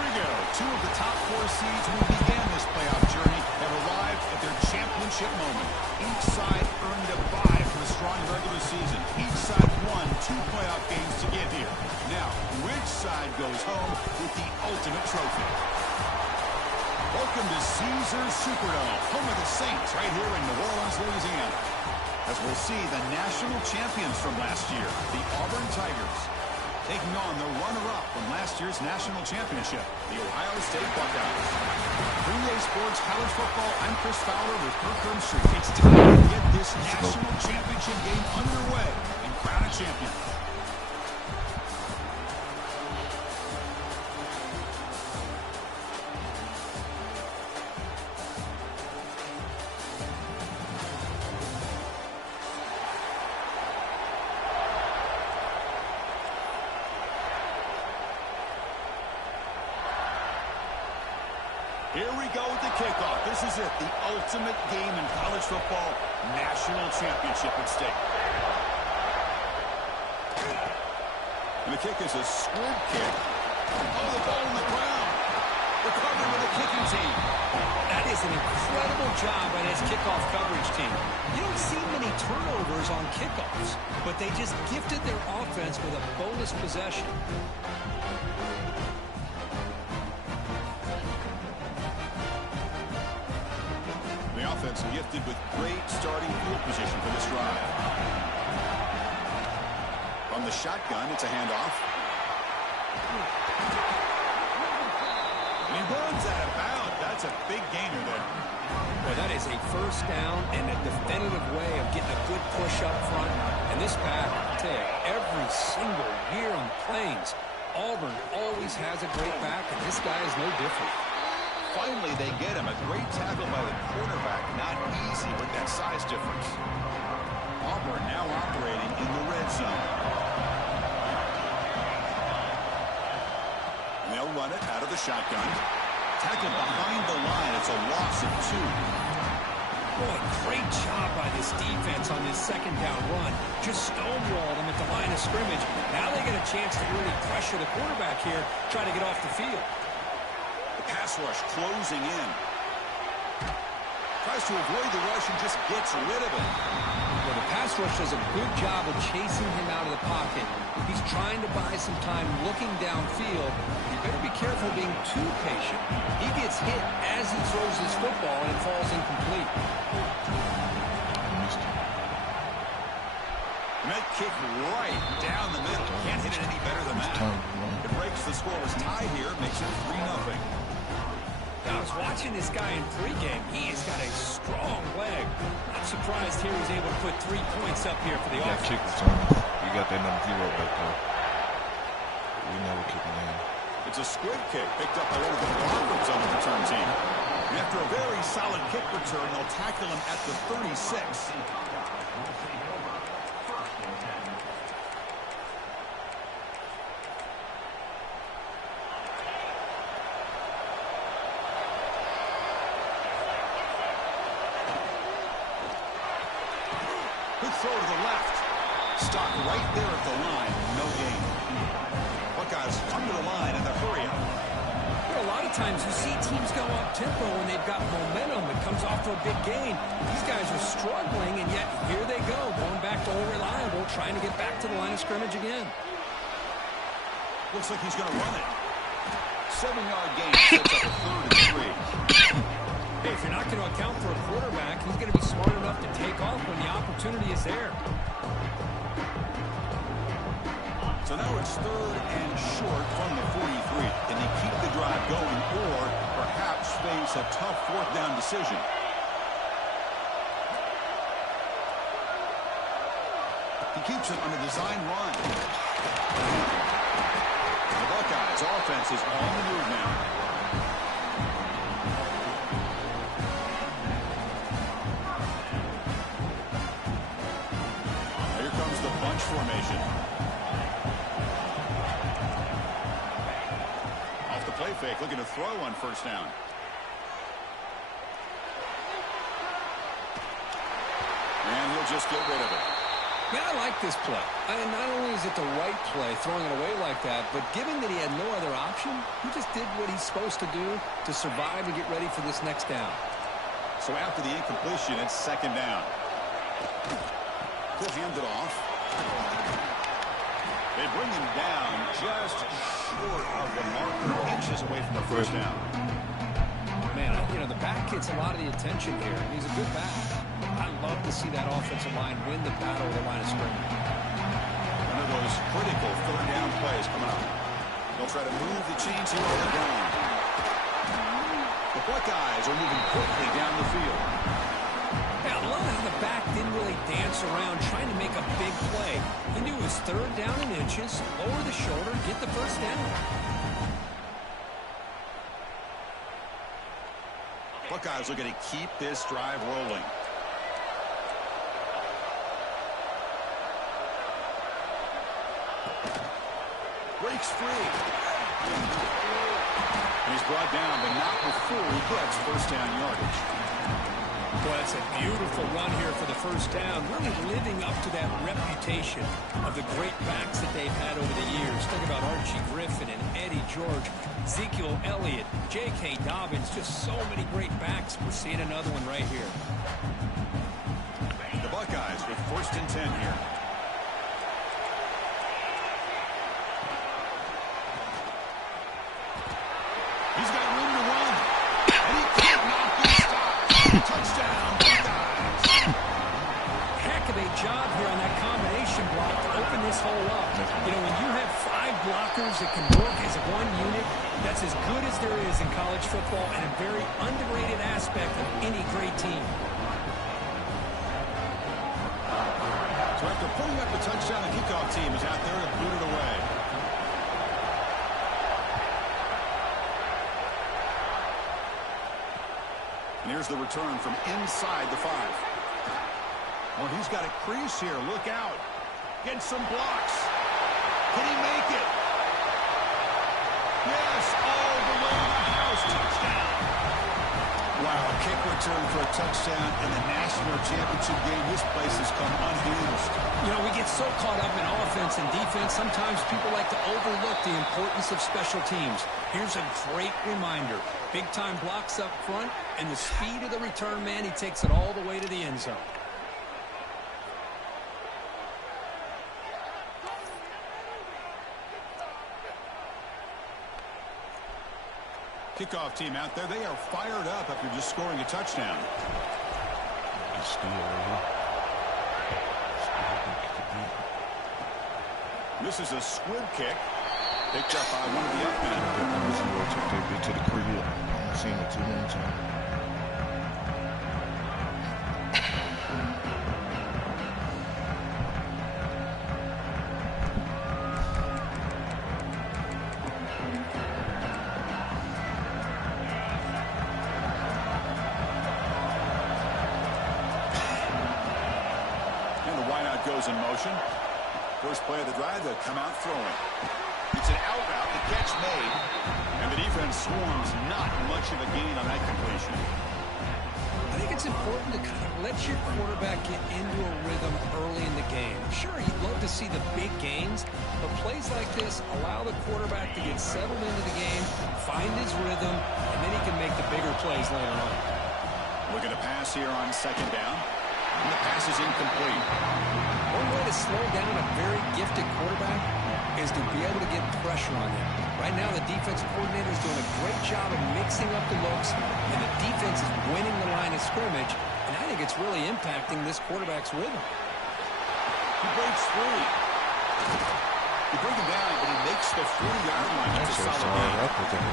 we go. Two of the top four seeds who began this playoff journey have arrived at their championship moment. Each side earned a bye from a strong regular season. Each side won 2 playoff games to get here. Now, which side goes home with the ultimate trophy? Welcome to Caesars Superdome, home of the Saints, right here in New Orleans, Louisiana. As we'll see the national champions from last year, the Auburn Tigers, taking on the runner-up from last year's national championship, the Ohio State Buckeyes. Premier Sports College Football, I'm Chris Fowler with Kirk Herbstreit. It's time to get this national championship game underway and crown a champion. Here we go with the kickoff. This is it, the ultimate game in college football, national championship at stake. And the kick is a squib kick. Oh, the ball on the ground. Recovered with the kicking team. That is an incredible job by this kickoff coverage team. You don't see many turnovers on kickoffs, but they just gifted their offense with a bonus possession. Offense gifted with great starting field position for this drive. From the shotgun, it's a handoff. And he runs out of bounds. That's a big gainer there. Boy, that is a first down and a definitive way of getting a good push up front. And this back, I tell you, every single year on the Plains, Auburn always has a great back, and this guy is no different. Finally, they get him. A great tackle by the quarterback. Not easy with that size difference. Auburn now operating in the red zone. And they'll run it out of the shotgun. Tackle behind the line. It's a loss of 2. Boy, great job by this defense on this second down run. Just stonewalled them at the line of scrimmage. Now they get a chance to really pressure the quarterback here, try to get off the field. Pass rush closing in. Tries to avoid the rush and just gets rid of it. Well, the pass rush does a good job of chasing him out of the pocket. He's trying to buy some time looking downfield. You better be careful being too patient. He gets hit as he throws his football and it falls incomplete. And that kick right down the middle. Can't hit it any better than that. It breaks the scoreless tie here, makes it 3-0. I was watching this guy in pregame. He has got a strong leg. I'm surprised here he's able to put 3 points up here for the offense. Kick return. You got that number 0 back there. We know we're kicking in. It's a squib kick picked up by one of the Broncos on the return team. And after a very solid kick return, they'll tackle him at the 36. Good throw to the left. Stopped right there at the line. No gain. Buckeyes come to the line in the hurry-up. A lot of times you see teams go up-tempo when they've got momentum. It comes off to a big gain. These guys are struggling, and yet here they go, going back to old reliable, trying to get back to the line of scrimmage again. Looks like he's going to run it. 7-yard gain sets up a 3rd and 3. Hey, if you're not going to account for a quarterback, he's going to be smart enough to take off when the opportunity is there. So now it's 3rd and short from the 43. Can they keep the drive going or perhaps face a tough 4th down decision? He keeps it on a design run. The Buckeyes offense is on the move now. Here comes the bunch formation. Off the play fake, looking to throw on 1st down. And he'll just get rid of it. Man, I like this play. Not only is it the right play, throwing it away like that, but given that he had no other option, he just did what he's supposed to do to survive and get ready for this next down. So after the incompletion, it's second down. He'll hand it off. They bring him down just short of the marker, inches away from the first down. Man, you know, the back gets a lot of the attention here. He's a good back. I love to see that offensive line win the battle of the line of scrimmage. One of those critical third down plays coming up. They'll try to move the chains here on the ground. The Buckeyes are moving quickly down the field. Yeah, I love how the back didn't really dance around trying to make a big play. He knew it was third down in inches, lower the shoulder, get the first down. Buckeyes looking to keep this drive rolling. Breaks free. And he's brought down, but not before he gets first down yardage. Boy, that's a beautiful run here for the first down, really living up to that reputation of the great backs that they've had over the years. Think about Archie Griffin and Eddie George, Ezekiel Elliott, J.K. Dobbins, just so many great backs. We're seeing another one right here. The Buckeyes with first and 10 here. He's got room to run, and he can't knock this stop. Touchdown, Buckeyes. Heck of a job here on that combination block to open this hole up. You know, when you have 5 blockers that can work as one unit, that's as good as there is in college football and a very underrated aspect of any great team. So after putting up a touchdown, the kickoff team is out there to boot it away. And here's the return from inside the 5. Well, he's got a crease here. Look out. Getting some blocks. Can he make it? Yes. Oh, below the house. Touchdown. Wow, kick return for a touchdown in the national championship game. This place has come unhinged. You know, we get so caught up in offense and defense, sometimes people like to overlook the importance of special teams. Here's a great reminder. Big-time blocks up front, and the speed of the return man, he takes it all the way to the end zone. Kickoff team out there, they are fired up after just scoring a touchdown. This is a squib kick. Picked up by one of the up men. Took that bit to the crib. I've seen it too many times. Goes in motion. First play of the drive, they'll come out throwing. It's an out route, the catch made, and the defense swarms not much of a gain on that completion. I think it's important to kind of let your quarterback get into a rhythm early in the game. Sure, you'd love to see the big gains, but plays like this allow the quarterback to get settled into the game, find his rhythm, and then he can make the bigger plays later on. Looking to pass here on second down, and the pass is incomplete. One way to slow down a very gifted quarterback is to be able to get pressure on him. Right now, the defensive coordinator is doing a great job of mixing up the looks, and the defense is winning the line of scrimmage, and I think it's really impacting this quarterback's rhythm. He breaks free. You bring him down, but he makes the 40-yard line. That's a solid game.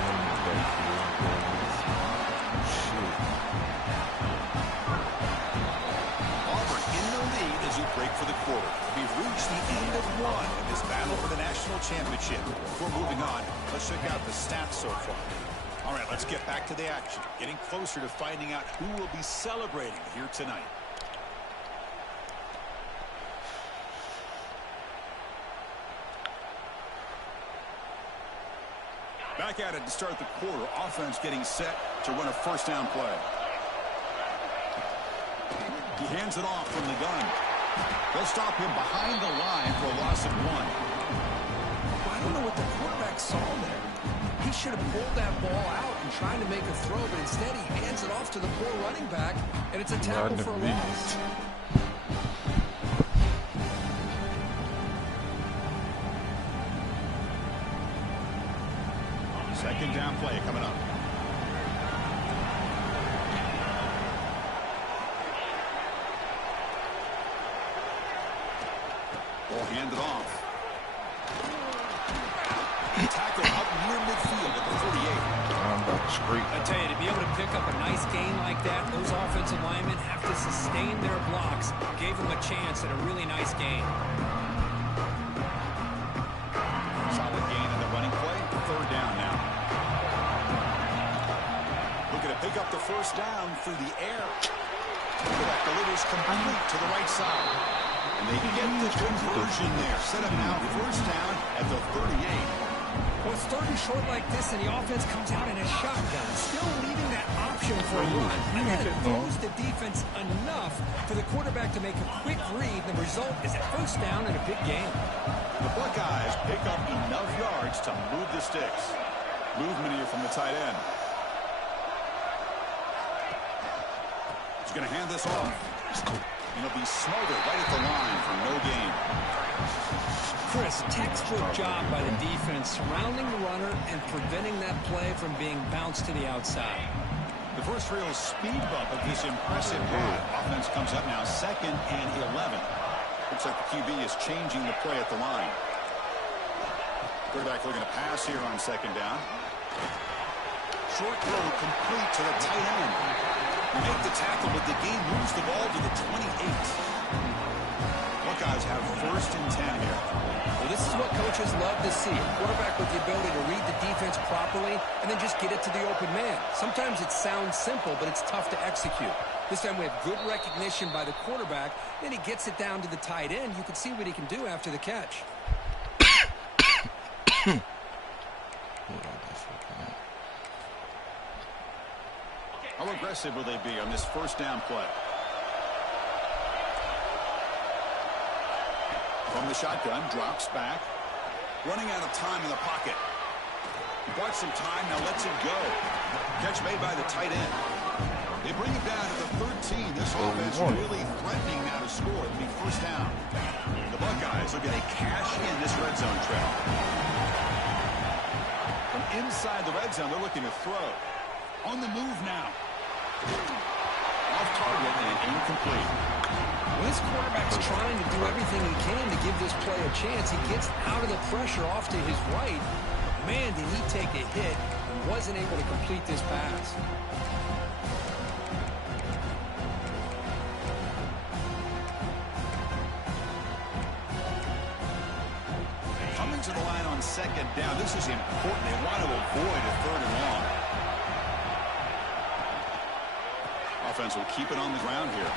Break for the quarter. We've reached the end of one in this battle for the national championship. Before moving on, let's check out the stats so far. All right, let's get back to the action. Getting closer to finding out who will be celebrating here tonight. Back at it to start the quarter. Offense getting set to run a first down play. He hands it off from the gun. They'll stop him behind the line for a loss of 1. I don't know what the quarterback saw there. He should have pulled that ball out and tried to make a throw, but instead he hands it off to the poor running back, and it's a tackle for a loss. Second down play coming up. Ball handed off. Tackle up near midfield at the 48. I'm about to scrape. I tell you, to be able to pick up a nice gain like that, those offensive linemen have to sustain their blocks. Gave them a chance at a really nice game. Solid gain in the running play. Third down now. Looking to pick up the first down through the air. Quarterback delivers complete to the right side. And they get the conversion there. Set up now first down at the 38. Well, it's third and short like this, and the offense comes out in a shotgun, still leaving that option for a run. And then it throws the defense enough for the quarterback to make a quick read. The result is a first down and a big gain. The Buckeyes pick up enough yards to move the sticks. Movement here from the tight end. He's going to hand this off. And he'll be smothered right at the line for no gain. Chris, textbook job by the defense surrounding the runner and preventing that play from being bounced to the outside. The first real speed bump of this impressive drive. Offense comes up now 2nd and 11. Looks like the QB is changing the play at the line. Quarterback looking to pass here on 2nd down. Short throw complete to the tight end. Make the tackle, but the game moves the ball to the 28. Buckeyes have 1st and 10 here. Well, this is what coaches love to see. A quarterback with the ability to read the defense properly and then just get it to the open man. Sometimes it sounds simple, but it's tough to execute. This time we have good recognition by the quarterback. Then he gets it down to the tight end. You can see what he can do after the catch. How aggressive will they be on this first down play? From the shotgun, drops back. Running out of time in the pocket. He bought some time, now lets it go. Catch made by the tight end. They bring it down to the 13. This offense really threatening now to score. It'll be first down. The Buckeyes looking to cash in this red zone trail. From inside the red zone, they're looking to throw. On the move now. Off target and incomplete. When this quarterback's trying to do everything he can to give this play a chance, he gets out of the pressure off to his right. Man, did he take a hit and wasn't able to complete this pass. Coming to the line on 2nd down. This is important. They want to avoid a 3rd and long. Offense will keep it on the ground here.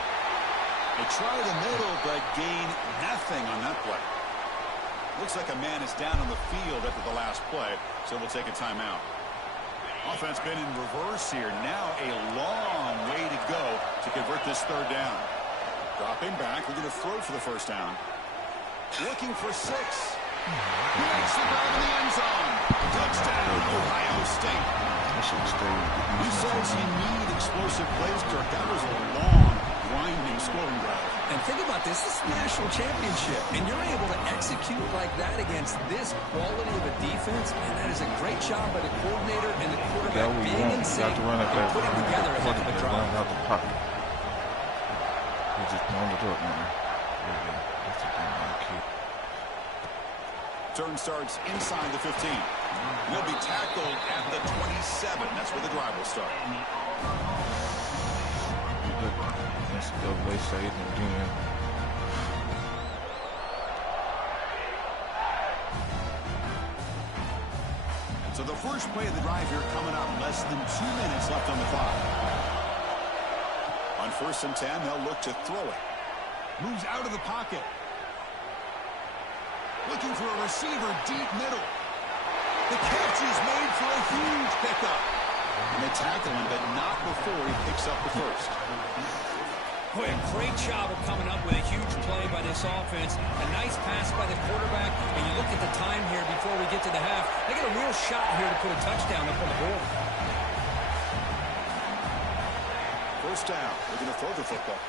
They try the middle, but gain nothing on that play. Looks like a man is down on the field after the last play, so we'll take a timeout. Offense been in reverse here. Now a long way to go to convert this 3rd down. Dropping back, we're going to throw for the first down. Looking for 6. He makes the grab in the end zone. Touchdown, Ohio State. He says you need explosive plays, Dirk. That was a long, winding scoring drive. And think about this. This is a national championship, and you're able to execute like that against this quality of a defense, and that is a great job by the coordinator and the quarterback being in sync and putting together a heck of a drive. Out the pocket. He just wound it up, man. That's a good kick. Turn starts inside the 15. He'll be tackled at the 27. That's where the drive will start. That's the way Satan again. So the first play of the drive here coming up. Less than 2 minutes left on the clock. On 1st and 10, they'll look to throw it. Moves out of the pocket. Looking for a receiver deep middle. The catch is made for a huge pickup. And they tackle him, but not before he picks up the first. Boy, a great job of coming up with a huge play by this offense. A nice pass by the quarterback. And you look at the time here before we get to the half. They got a real shot here to put a touchdown up on the board. First down. They're going to throw the football.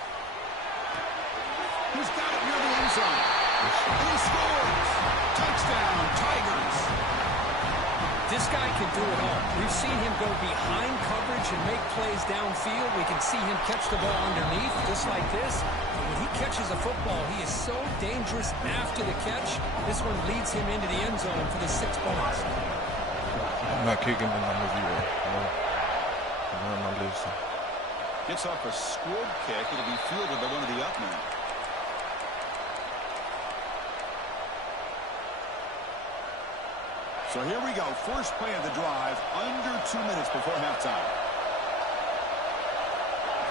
He's got it near the end zone. He scores. Touchdown, Tigers. This guy can do it all. We've seen him go behind coverage and make plays downfield. We can see him catch the ball underneath, just like this. And when he catches a football, he is so dangerous after the catch. This one leads him into the end zone for the 6 points. I'm not kicking the number 0. No. I'm on my list. Gets off a squib kick. It'll be fielded by one of the up men. So here we go. First play of the drive, under 2 minutes before halftime.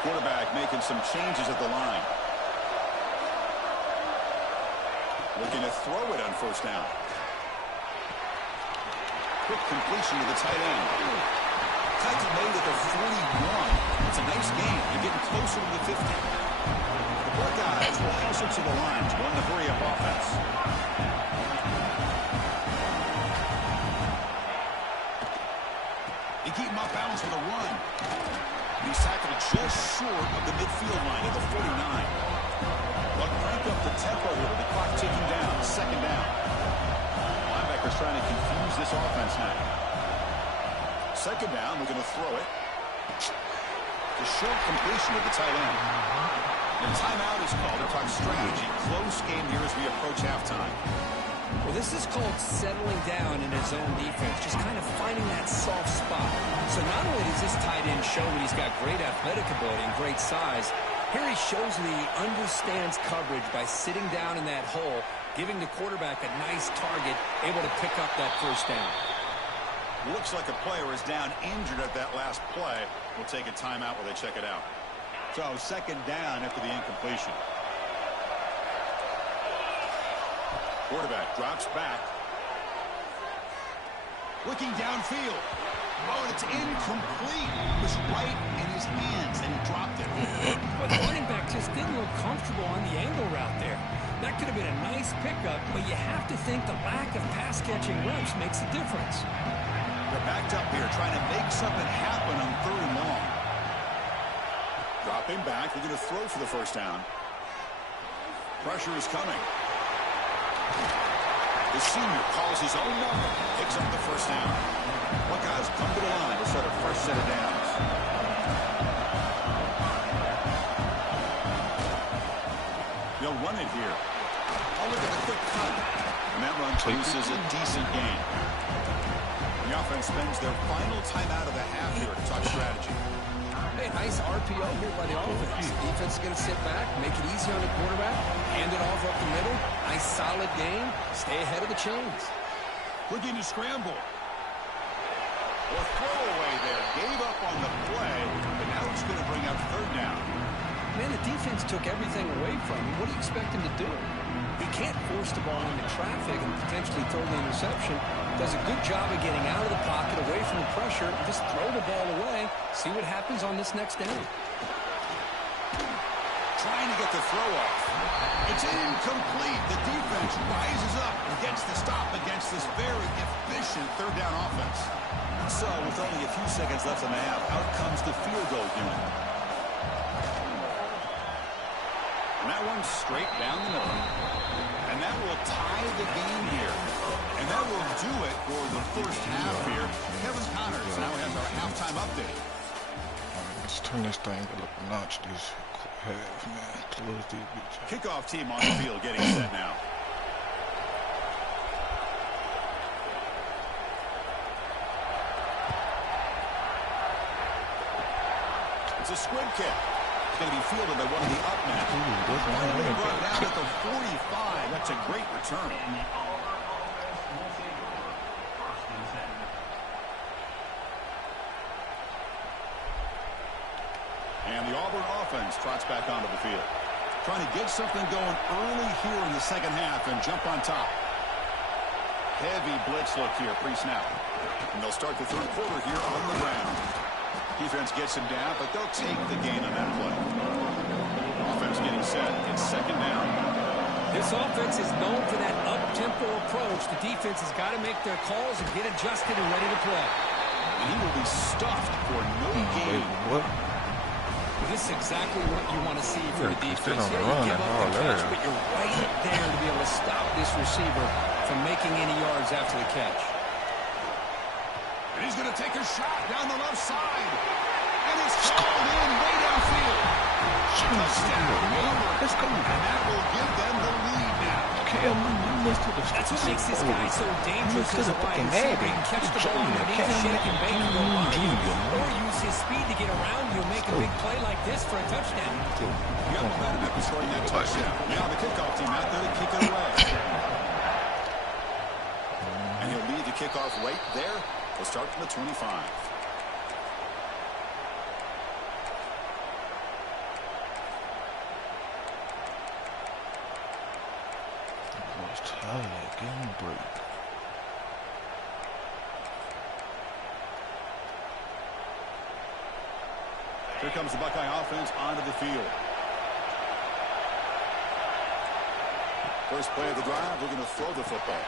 Quarterback making some changes at the line. Looking to throw it on first down. Quick completion to the tight end. Tackle made at the 41. It's a nice game. You're getting closer to the 50. The Buckeyes will hustle to the line to run the hurry-up offense. They keep him off balance with a run. He's tackled just short of the midfield line at the 49. They'll crank up the tempo here with the clock ticking down. Second down. Linebacker's trying to confuse this offense now. Second down, we're going to throw it. It's a short completion with the tight end. The timeout is called to talk strategy. Close game here as we approach halftime. Well, this is called settling down in his own defense, just kind of finding that soft spot. So not only does this tight end show that he's got great athletic ability and great size, here he shows that he understands coverage by sitting down in that hole, giving the quarterback a nice target, able to pick up that first down. Looks like a player is down injured at that last play. We'll take a timeout while they check it out. So second down after the incompletion. Quarterback drops back. Looking downfield. Oh, and it's incomplete. It was right in his hands, and he dropped it. But the running back just didn't look comfortable on the angle route there. That could have been a nice pickup, but you have to think the lack of pass-catching reps makes a difference. They're backed up here, trying to make something happen on 3rd and long. Dropping back. They're going to throw for the first down. Pressure is coming. The senior calls his own number, picks up the first down. Buckeyes come to the line to start a fresh set of downs. They'll run it here. Oh, look at the quick cut. And that run produces a decent gain. The offense spends their final timeout of the half here to talk strategy. Hey, nice RPO here by the offense. The defense is going to sit back, make it easy on the quarterback, hand it off up the middle. Nice solid game. Stay ahead of the chains. Looking to scramble. Or throwaway there. Gave up on the play, but now it's going to bring up 3rd down. Man, the defense took everything away from him. What do you expect him to do? He can't force the ball into traffic and potentially throw the interception. Does a good job of getting out of the pocket, away from the pressure, just throw the ball away, see what happens on this next down. Trying to get the throw off. It's incomplete. The defense rises up and gets the stop against this very efficient 3rd down offense. So, with only a few seconds left in the half, out comes the field goal unit. And that one's straight down the middle. And that will tie the game here. And that will do it for the first half here. Kevin Connors now has our halftime update. Let's turn this thing up a notch this half, man. Close these bitches. Kickoff team on the field getting set now. It's a squib kick. It's going to be fielded by one of the up men. Brought down at the 45. That's a great return. And the Auburn offense trots back onto the field. Trying to get something going early here in the second half and jump on top. Heavy blitz look here pre-snap. And they'll start the 3rd quarter here on the ground. Defense gets him down, but they'll take the gain on that play. offense getting set. It's second down. This offense is known for that up-tempo approach. The defense has got to make their calls and get adjusted and ready to play. And he will be stuffed for no gain. What? This is exactly what you want to see for the defense. On the Yeah, run, you give up the catch, there. but you're right there to be able to stop this receiver from making any yards after the catch. And he's going to take a shot down the left side. And it's called in way downfield. Touchdown. Let's go. And that will give them the lead now. That's what makes this guy so dangerous as a wide receiver. He can catch the ball underneath, shake and bake and go by you, or use his speed to get around you and make a big play like this for a touchdown. You got momentum after scoring that touchdown. Now the kickoff team out there to kick it away. And he'll lead the kickoff right there. We'll start from the 25. Game break. Here comes the Buckeye offense onto the field. First play of the drive, we're going to throw the football.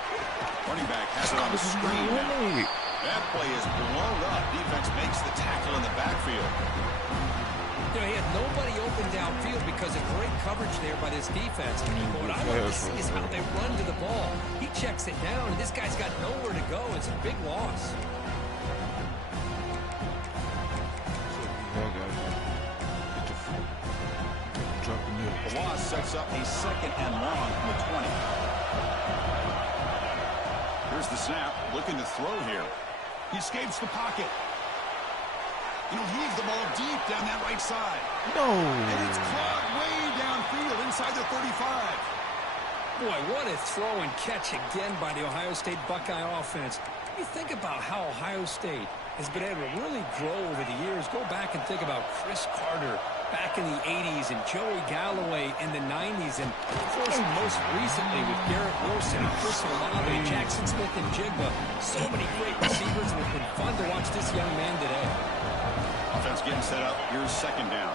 Running back has it on the screen now. That play is blown up. Defense makes the tackle in the backfield. You know, he had nobody open downfield because of great coverage there by this defense. But what I like to see is how they run to the ball. He checks it down, and this guy's got nowhere to go. It's a big loss. The loss sets up a second and long from the 20. Here's the snap, looking to throw here. He escapes the pocket. He'll heave the ball deep down that right side. No. And it's caught way downfield inside the 35. Boy, what a throw and catch again by the Ohio State Buckeye offense. You think about how Ohio State has been able to really grow over the years. Go back and think about Chris Carter back in the 80s and Joey Galloway in the 90s. And, of course, most recently with Garrett Wilson, Chris Olave, Jackson Smith, and Jigba. So many great receivers, and it's been fun to watch this young man today. Offense getting set up. Here's second down.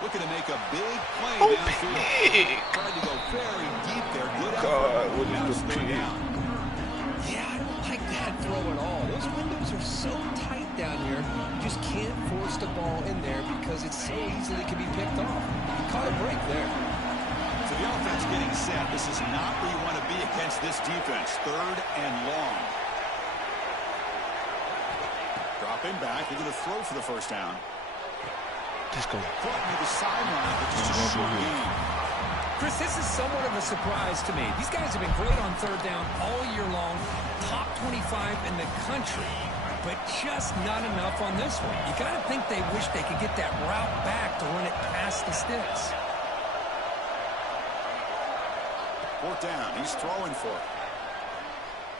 Looking to make a big play downfield. Tried to go very deep there. Good effort. Now stay down. Yeah, I don't like that throw at all. Those windows are so tight down here. You just can't force the ball in there because it so easily can be picked off. He caught a break there. So the offense getting set. This is not where you want to be against this defense. Third and long. Dropping back. They're going to throw for the first down. Let's go. Caught near the sideline, but just a short gain. Chris, this is somewhat of a surprise to me. These guys have been great on third down all year long. Top 25 in the country. But just not enough on this one. You got to think they wish they could get that route back to run it past the sticks. Fourth down. He's throwing for it.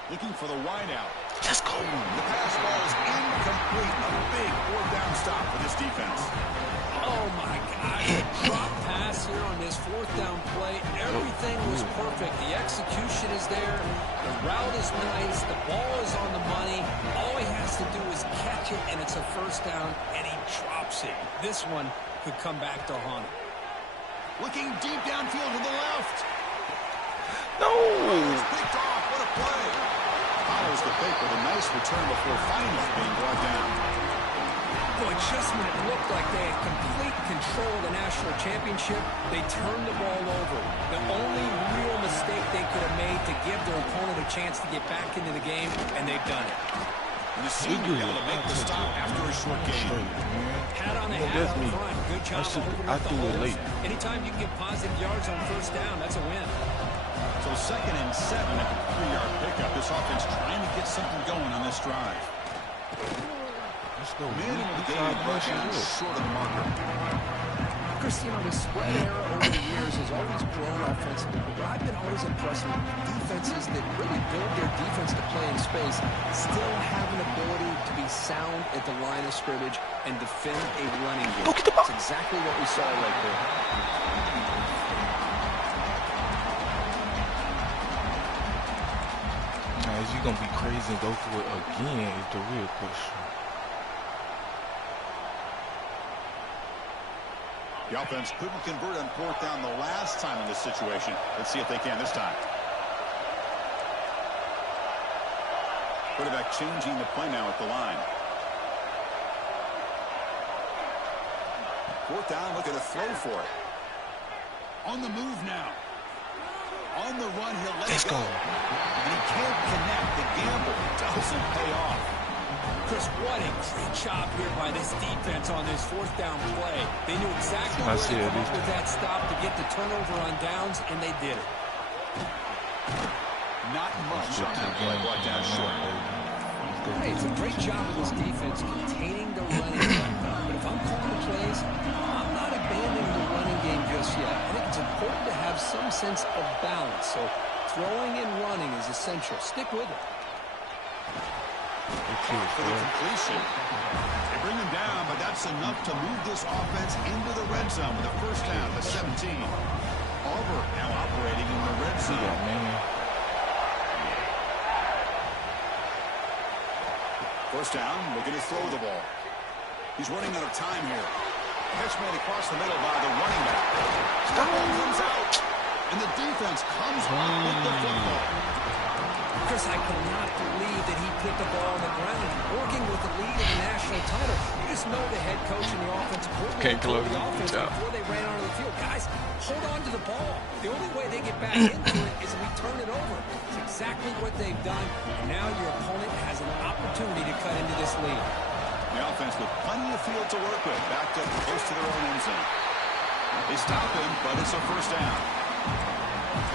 Looking for the wideout. Let's go. The pass ball is incomplete. A big fourth down stop for this defense. Oh, my gosh. Drop pass here on this fourth down play. Everything was perfect. The execution is there. The route is nice. The ball is on the money. All he has to do is catch it, and it's a first down, and he drops it. This one could come back to haunt him. Looking deep downfield to the left. No. It's picked off. What a play. Follows the pick with a nice return before finally being brought down. Boy, just when it looked like they had complete control of the national championship, they turned the ball over. The only real mistake they could have made to give their opponent a chance to get back into the game, and they've done it. And the senior able to make the stop after a short game. Hat on the hat up front. Good job holding up the holes. Anytime you can get positive yards on first down, that's a win. So second and 7 at the 3-yard pickup. This offense trying to get something going on this drive. Minimal gain, but short of the marker. Chris, you know, the spread era over the years has always grown offensively, but I've been always impressed with defenses that really build their defense to play in space, still have an ability to be sound at the line of scrimmage and defend a running game. That's exactly what we saw right there. Now, is he going to be crazy and go for it again is the real question. The offense couldn't convert on 4th down the last time in this situation. Let's see if they can this time. Quarterback changing the play now at the line. 4th down, looking to throw for it. On the move now. On the run, he'll let it go. And he can't connect. The gamble doesn't pay off. Chris, what a great job here by this defense on this 4th down play. They knew exactly where to come up with that stop to get the turnover on downs, and they did it. Not much on that play, brought down short. Hey, it's a great job of this defense containing the running game. But if I'm calling the plays, I'm not abandoning the running game just yet. I think it's important to have some sense of balance. So throwing and running is essential. Stick with it. For the completion. They bring him down, but that's enough to move this offense into the red zone with a 1st down to 17. Auburn now operating in the red zone. 1st down, looking to throw the ball. He's running out of time here. Catch made across the middle by the running back. Stop comes out, and the defense comes up with the football. Chris, I cannot believe that he put the ball on the ground. Working with the lead in the national title, you just know the head coach and the offensive coordinator told the offense before they ran onto the field, guys, hold on to the ball. The only way they get back into it is if we turn it over. It's exactly what they've done, and now your opponent has an opportunity to cut into this lead. The offense with plenty of field to work with, backed up close to their own end zone. They stop him, but it's a 1st down.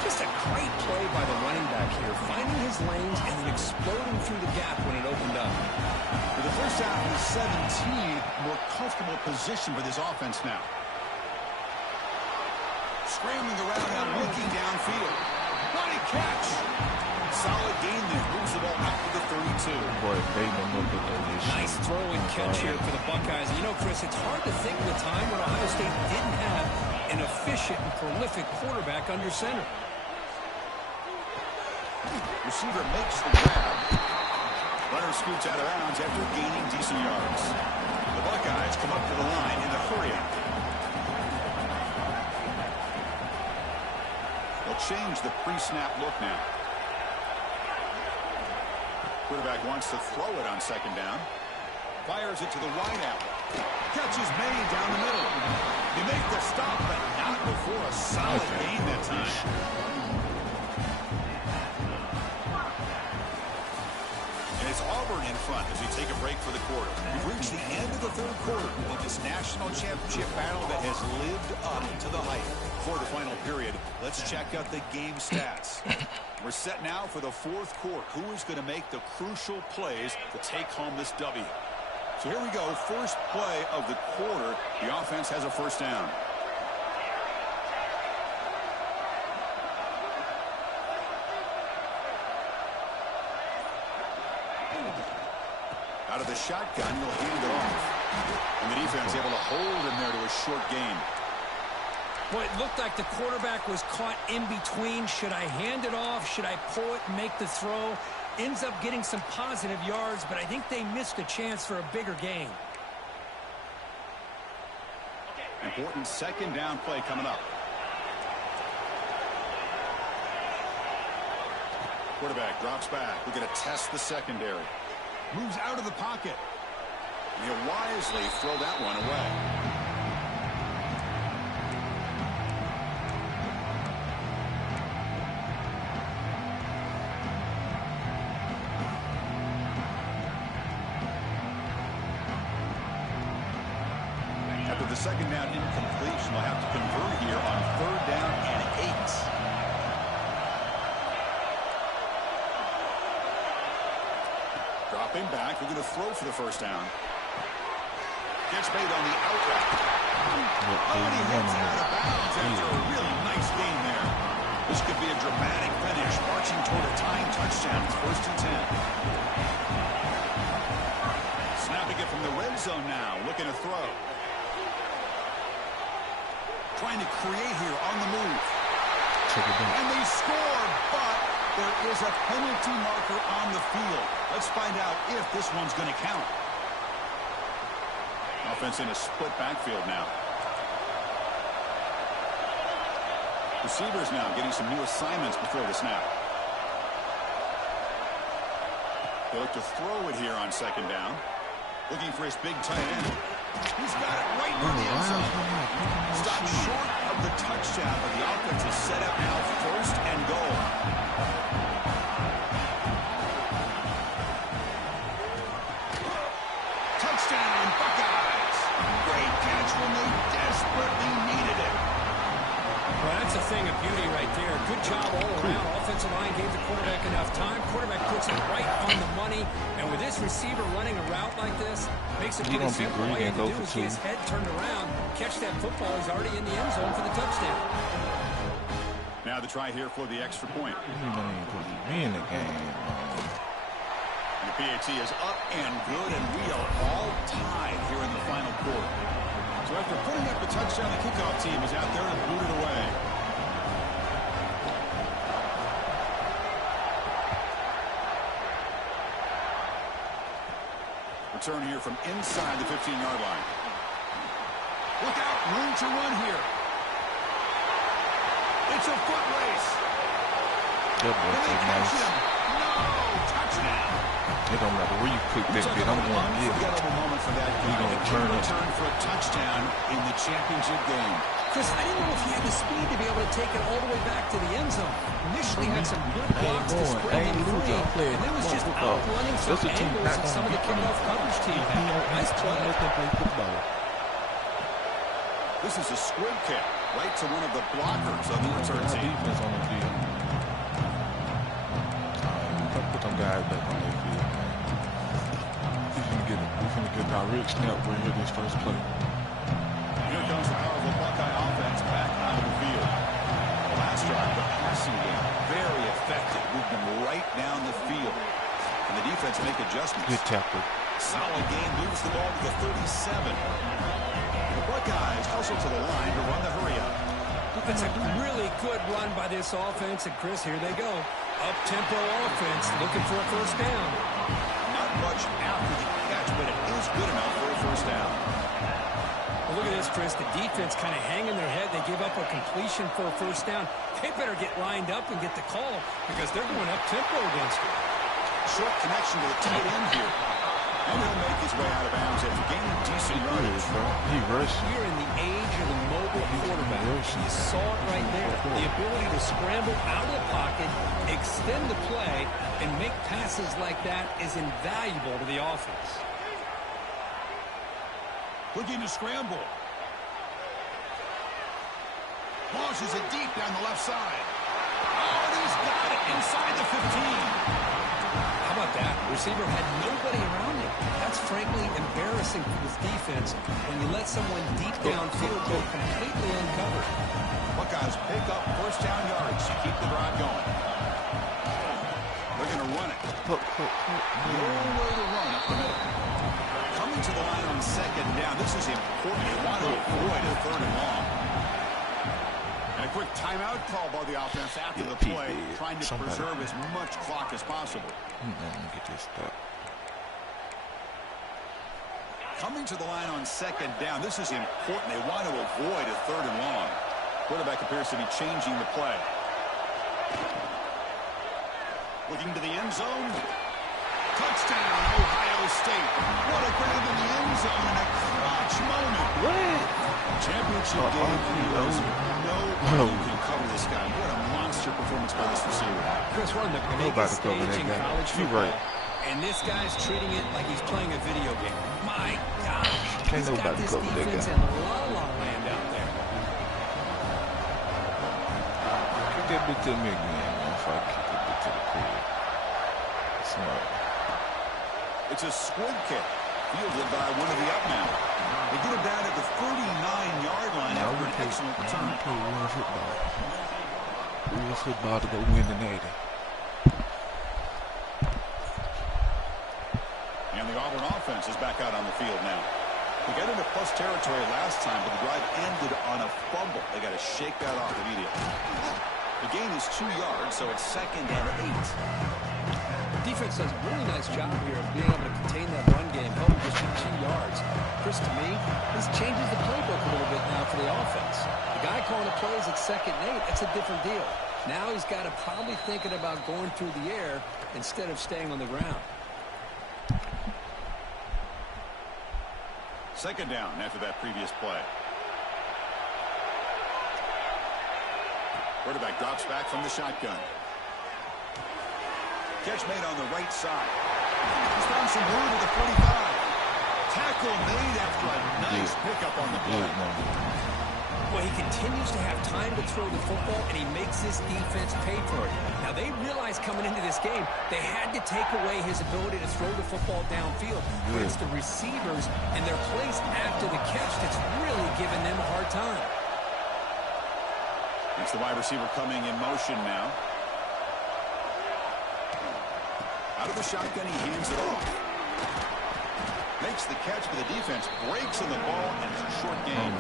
Just a great play by the running back here, finding his lanes and then exploding through the gap when it opened up. With the 1st down to 17, more comfortable position for this offense now. Scrambling around and looking downfield. What a catch! Solid gain there. Moves the ball out to the 32. Boy, nice throw and catch here for the Buckeyes. You know, Chris, it's hard to think of a time when Ohio State didn't have an efficient and prolific quarterback under center. Receiver makes the grab. Runner scoots out of bounds after gaining decent yards. The Buckeyes come up to the line in a hurry-up. They'll change the pre-snap look now. Quarterback wants to throw it on 2nd down. Fires it to the wideout. Catch is made down the middle. They make the stop, but not before a solid gain that time. And it's Auburn in front as we take a break for the quarter. We've reached the end of the 3rd quarter of this national championship battle that has lived up to the hype. For the final period, let's check out the game stats. We're set now for the 4th quarter. Who is going to make the crucial plays to take home this W? So here we go. First play of the quarter. The offense has a 1st down. Out of the shotgun, he'll hand it off. And the defense able to hold him there to a short gain. Well, it looked like the quarterback was caught in between. Should I hand it off? Should I pull it and make the throw? Ends up getting some positive yards, but I think they missed a chance for a bigger gain. Important 2nd down play coming up. Quarterback drops back. We're going to test the secondary. Moves out of the pocket. And he'll wisely throw that one away. The 2nd down incompletion will have to convert here on 3rd down and 8. Dropping back. We're going to throw for the 1st down. Gets made on the out route. Oh, and he hits out of bounds after a really nice gain there. This could be a dramatic finish, marching toward a tying touchdown. It's 1st and 10. Snapping it from the red zone now. Looking to throw. Trying to create here on the move. And they score, but there is a penalty marker on the field. Let's find out if this one's going to count. Offense in a split backfield now. Receivers now getting some new assignments before the snap. They look to throw it here on second down. Looking for his big tight end. He's got it right near the end zone. Stopped short of the touchdown, but the offense is set up now first and goal. Touchdown, Buckeyes. Great catch when they desperately needed it. Well, that's a thing of beauty right there. Good job all around. Offensive line gave the quarterback enough time. Quarterback puts it right on the money. And with this receiver running a route like this, makes it pretty simple. All you have to do is get his head turned around, catch that football. He's already in the end zone for the touchdown. Now the try here for the extra point. Me in the game. The PAT is up and good, and we are all tied here in the final quarter. So after putting up the touchdown, the kickoff team is out there to boot it away. Return here from inside the 15-yard line. Look out, room to run here. It's a foot race. Good boy, Can they catch nice. him? No, touchdown. It don't matter where you cook that bit. I'm going to get it. Moment for that We're going to turn it. Return for a touchdown in the championship game. Chris, I didn't know if he had the speed to be able to take it all the way back to the end zone. Initially had some good blocks to spring him free, and then was just outrunning some angles that some of the kickoff coverage team had. Nice play. This is a squib kick right to one of the blockers of the return team. Defense on the field. Put them guys back on their field, man. We're going to get a direct snap right here this first play. Here comes the powerful Buckeye offense back onto the field. The last drive, the passing game, very effective. Moved them right down the field. And the defense make adjustments. Good tackle. Solid game, moves the ball to the 37. The Buckeyes hustle to the line to run the hurry-up. That's a really good run by this offense. And, Chris, here they go. Up-tempo offense looking for a first down. Not much after the catch, but it is good enough for a first down. Well, look at this, Chris. The defense kind of hanging their head. They give up a completion for a first down. They better get lined up and get the call because they're going up-tempo against it. Short connection to the tight end here. And he'll make his way out of bounds after gaining decent yardage. He rushed. We're in the age of the mobile quarterback. You saw it right there. The ability to scramble out of the pocket, extend the play, and make passes like that is invaluable to the offense. Looking to scramble. Launches it deep down the left side. Oh, and he's got it inside the 15. How about that? Receiver had nobody around him. That's frankly embarrassing for this defense when you let someone deep downfield go completely uncovered. Buckeyes pick up first down yards to keep the drive going. They're going to run it. No way to run up the middle. Coming to the line on second down. This is important. They want to avoid a third and long. And a quick timeout call by the offense after the play, trying to preserve as much clock as possible. Get this stuff. Coming to the line on second down. This is important. They want to avoid a third and long. Quarterback appears to be changing the play. Looking to the end zone. Touchdown, Ohio State. What a grab in the end zone in a clutch moment. What? Championship game heroes. No one can cover this guy. What a monster performance by this receiver. Chris, we're on the biggest stage in college football. And this guy's treating it like he's playing a video game. My gosh. He's got this defense in la-la land out there. Kick that bit to me again, man, if I kick that bit to the crib. Smart. It's a squib kick, fielded by one of the up men. They get it down at the 39-yard line after an excellent return. We play real football. Real football to go win the Natty. And the Auburn offense is back out on the field now. They got into plus territory last time, but the drive ended on a fumble. They got to shake that off immediately. The gain is 2 yards, so it's second and 8. Defense does a really nice job here of being able to contain that run game, help just 2 yards. Chris, Chris, to me, this changes the playbook a little bit now for the offense. The guy calling the plays at 2nd and 8, that's a different deal. Now he's got to probably thinking about going through the air instead of staying on the ground. 2nd down after that previous play. Quarterback drops back from the shotgun. Catch made on the right side. He's found some room at the 45. Tackle made after a nice pickup on the play. Well, he continues to have time to throw the football, and he makes this defense pay for it. Now, they realized coming into this game, they had to take away his ability to throw the football downfield. But it's the receivers and their plays after the catch that's really giving them a hard time. It's the wide receiver coming in motion now. Out of the shotgun, he hands it off. Makes the catch, but the defense breaks on the ball, and it's a short game.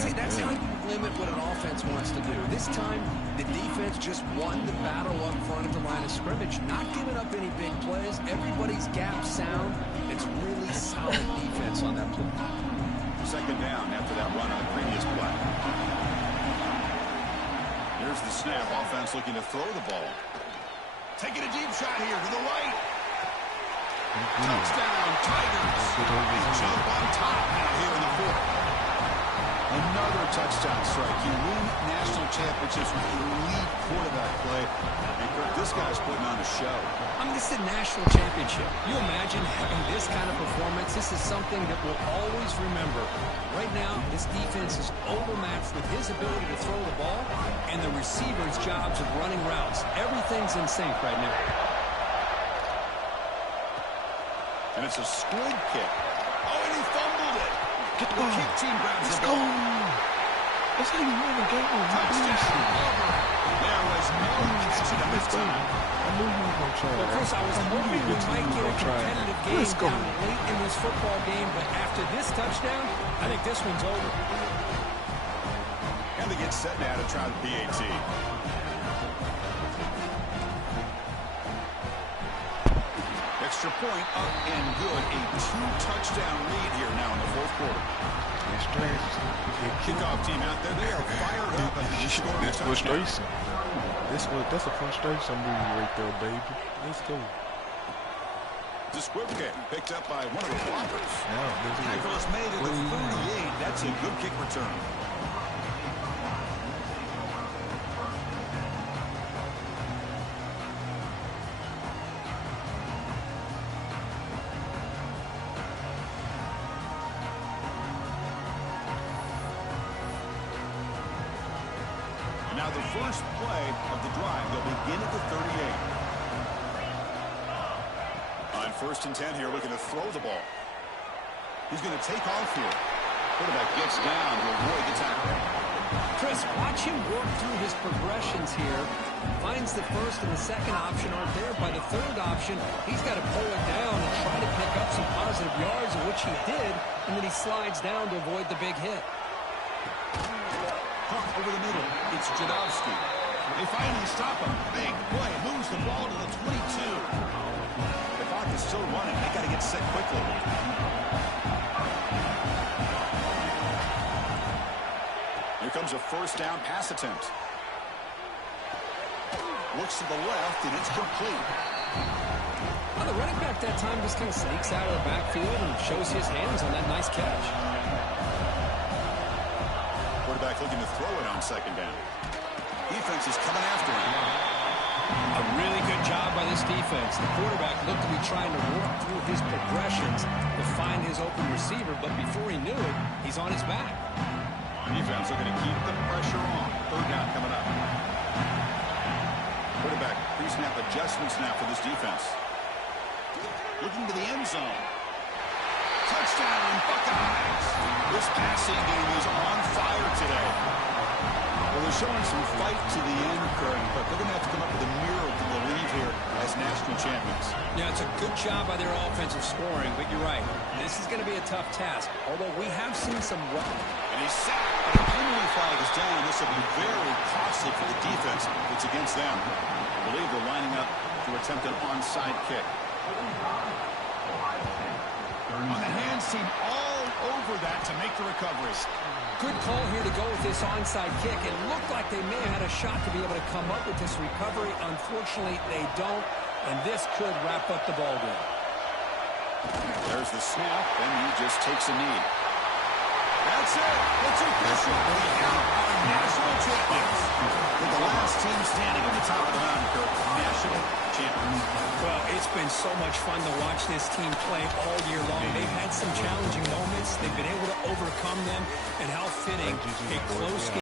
See, that's how you limit what an offense wants to do. This time, the defense just won the battle up front of the line of scrimmage, not giving up any big plays. Everybody's gap sound. It's really solid defense on that play. 2nd down after that run on the previous play. Here's the snap. Offense looking to throw the ball. Taking a deep shot here to the right. Touchdown, Tigers. They jump on top now here in the 4th. Another touchdown strike. You win national championships with elite quarterback play. And Kirk, this guy's putting on a show. I mean, this is a national championship. You imagine having this kind of performance? This is something that we'll always remember. Right now, this defense is overmatched with his ability to throw the ball and the receivers' jobs of running routes. Everything's in sync right now. And it's a squib kick. Oh, and he fumbled it. Get the ball. Kick team grabs Let's the go. ball. That's how you win the game. Touchdown. There was no catching him this time. I knew you were going to try. Well, Chris, I was hoping we might get a competitive game Let's go. down late in this football game, but after this touchdown, I think this one's over. And they get set now to try the PAT. Extra point up and good. A 2-touchdown lead here now in the 4th quarter. Kickoff team out there. They are fired up. That's frustration. That's a frustration move right there, baby. Let's go. The squib kick picked up by one of the blockers. Now, Tackle is made at the 38. That's a good kick return. Now the first play of the drive, they'll begin at the 38. On 1st and 10 here, looking to throw the ball. He's going to take off here. Quarterback gets down to avoid the tackle. Chris, watch him work through his progressions here. Finds the 1st and the 2nd option aren't there. By the 3rd option, he's got to pull it down and try to pick up some positive yards, of which he did, and then he slides down to avoid the big hit. Hook over the middle. It's Jadowski. They finally stop him. Big play. Moves the ball to the 22. The clock is still running. They got to get set quickly. Here comes a 1st down pass attempt. Looks to the left, and it's complete. Well, the running back that time just kind of sneaks out of the backfield and shows his hands on that nice catch. Quarterback looking to throw it on 2nd down. Defense is coming after him. A really good job by this defense. The quarterback looked to be trying to work through his progressions to find his open receiver, but before he knew it, he's on his back. Defense looking to keep the pressure on. 3rd down coming up. Quarterback pre-snap adjustments now for this defense. Looking to the end zone. Touchdown, Buckeyes. This passing game is on fire today. Well, they're showing some fight to the end, Kurt, but they're going to have to come up with a miracle to leave here as national champions. Yeah, it's a good job by their offensive scoring, but you're right. This is going to be a tough task, although we have seen some run. And he's sacked. The penalty flag is down. This will be very costly for the defense. It's against them. I believe they're lining up to attempt an onside kick. On the hands team all over that to make the recovery. Good call here to go with this onside kick. It looked like they may have had a shot to be able to come up with this recovery. Unfortunately, they don't, and this could wrap up the ball game. There's the snap, and he just takes a knee. That's it. It's official. We have our national champions. With the last team standing at the top of the mountain, Kirk, national champions. Well, it's been so much fun to watch this team play all year long. They've had some challenging moments. They've been able to overcome them, and how fitting a close game.